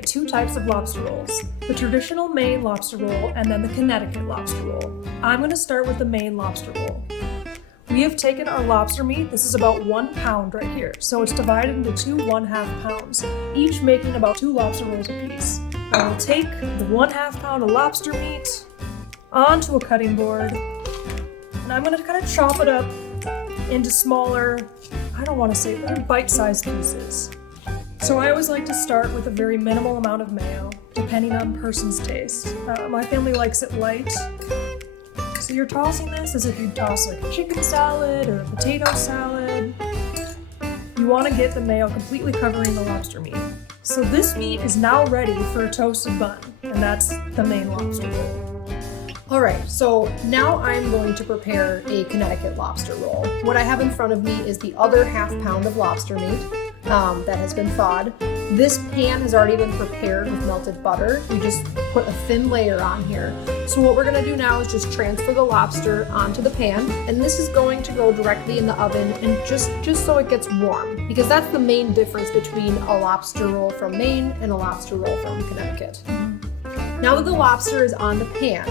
make two types of lobster rolls, the traditional Maine Lobster Roll and then the Connecticut Lobster Roll. I'm going to start with the Maine Lobster Roll. We have taken our lobster meat, this is about 1 pound right here, so it's divided into two 1/2 pounds, each making about 2 lobster rolls apiece. I will take the 1/2 pound of lobster meat onto a cutting board, and I'm going to kind of chop it up into smaller, I don't want to say they're bite-sized pieces. So I always like to start with a very minimal amount of mayo, depending on person's taste. My family likes it light. So you're tossing this as if you'd toss like a chicken salad or a potato salad. You want to get the mayo completely covering the lobster meat. So this meat is now ready for a toasted bun, and that's the Maine Lobster Roll. All right, so now I'm going to prepare a Connecticut lobster roll. What I have in front of me is the other 1/2 pound of lobster meat that has been thawed. This pan has already been prepared with melted butter. We just put a thin layer on here. So what we're gonna do now is just transfer the lobster onto the pan, and this is going to go directly in the oven and just so it gets warm, because that's the main difference between a lobster roll from Maine and a lobster roll from Connecticut. Now that the lobster is on the pan,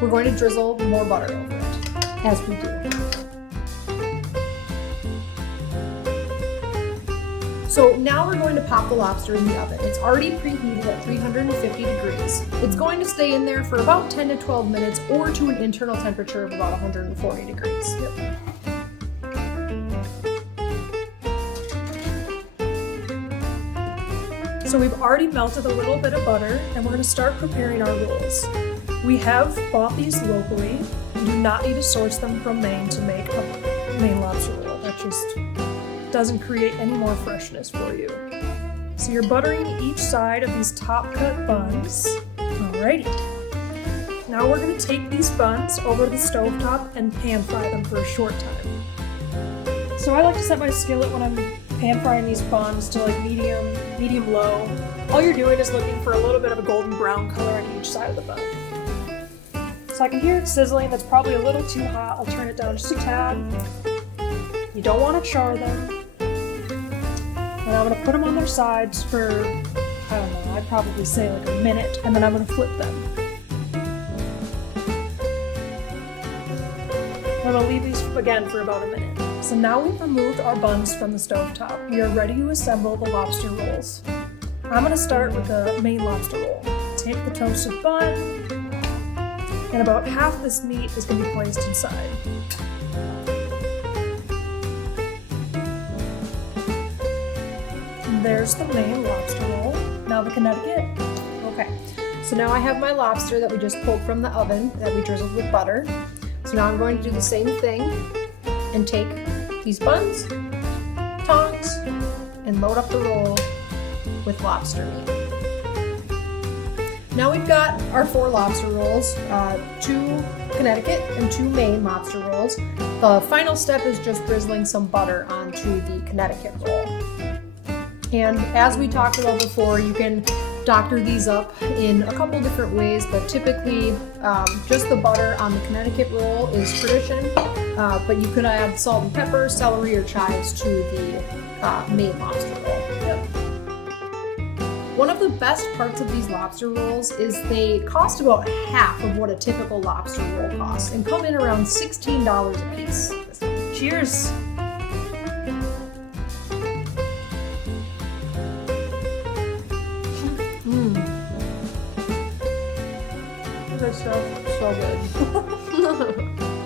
we're going to drizzle more butter over it, as we do. So now we're going to pop the lobster in the oven. It's already preheated at 350 degrees. It's going to stay in there for about 10 to 12 minutes or to an internal temperature of about 140 degrees. Yep. So we've already melted a little bit of butter, and we're going to start preparing our rolls. We have bought these locally. You do not need to source them from Maine to make a Maine lobster roll. That just doesn't create any more freshness for you. So you're buttering each side of these top cut buns. Alrighty. Now we're going to take these buns over to the stovetop and pan fry them for a short time. So I like to set my skillet when I'm pan frying these buns to like medium low. All you're doing is looking for a little bit of a golden brown color on each side of the bun. So I can hear it sizzling. That's probably a little too hot. I'll turn it down just a tad. You don't want to char them. And I'm going to put them on their sides for, I don't know, I'd probably say like a minute, and then I'm going to flip them. I'm going to leave these again for about a minute. So now we've removed our buns from the stovetop. We are ready to assemble the lobster rolls. I'm going to start with the Maine Lobster Roll. Take the toasted bun, and about half this meat is going to be placed inside. There's the Maine Lobster Roll. Now the Connecticut. Okay, so now I have my lobster that we just pulled from the oven that we drizzled with butter. So now I'm going to do the same thing and take these buns, tongs, and load up the roll with lobster meat. Now we've got our 4 lobster rolls, 2 Connecticut and 2 Maine lobster rolls. The final step is just drizzling some butter onto the Connecticut roll. And as we talked about before, you can doctor these up in a couple different ways, but typically just the butter on the Connecticut roll is tradition, but you could add salt and pepper, celery, or chives to the Maine lobster roll. Yep. One of the best parts of these lobster rolls is they cost about half of what a typical lobster roll costs and come in around $16 a piece. Cheers! Good stuff. So good.